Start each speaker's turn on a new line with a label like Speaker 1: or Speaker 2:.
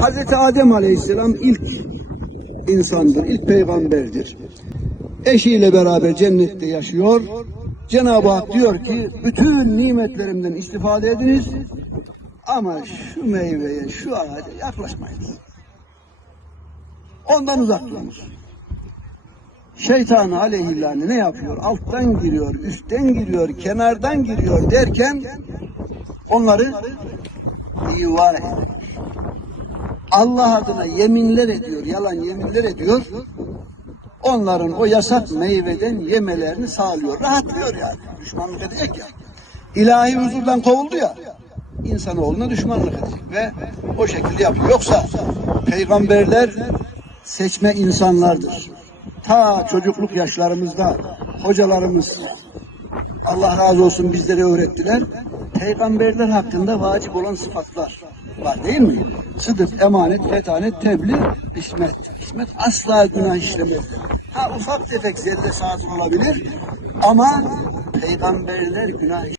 Speaker 1: Hazreti Adem Aleyhisselam ilk insandır, ilk peygamberdir. Eşiyle beraber cennette yaşıyor. Cenab-ı Hak diyor ki bütün nimetlerimden istifade ediniz ama şu meyveye, şu ağaca yaklaşmayınız. Ondan uzak durunuz. Şeytanı aleyhillâne ne yapıyor? Alttan giriyor, üstten giriyor, kenardan giriyor derken onları iva ediyor. Allah adına yeminler ediyor, yalan yeminler ediyor. Onların o yasak meyveden yemelerini sağlıyor. Rahatlıyor yani. Düşmanlık edecek ya. İlahi huzurdan kovuldu ya. İnsanoğluna düşmanlık edecek ve o şekilde yapıyor. Yoksa peygamberler seçme insanlardır. Ta çocukluk yaşlarımızda hocalarımız Allah razı olsun bizlere öğrettiler. Peygamberler hakkında vacip olan sıfatlar var değil mi? Sıdık, emanet, fetanet, tebliğ, hikmet. Hikmet asla günah işlemez. Ha ufak tefek zerre sağır olabilir ama peygamberler günah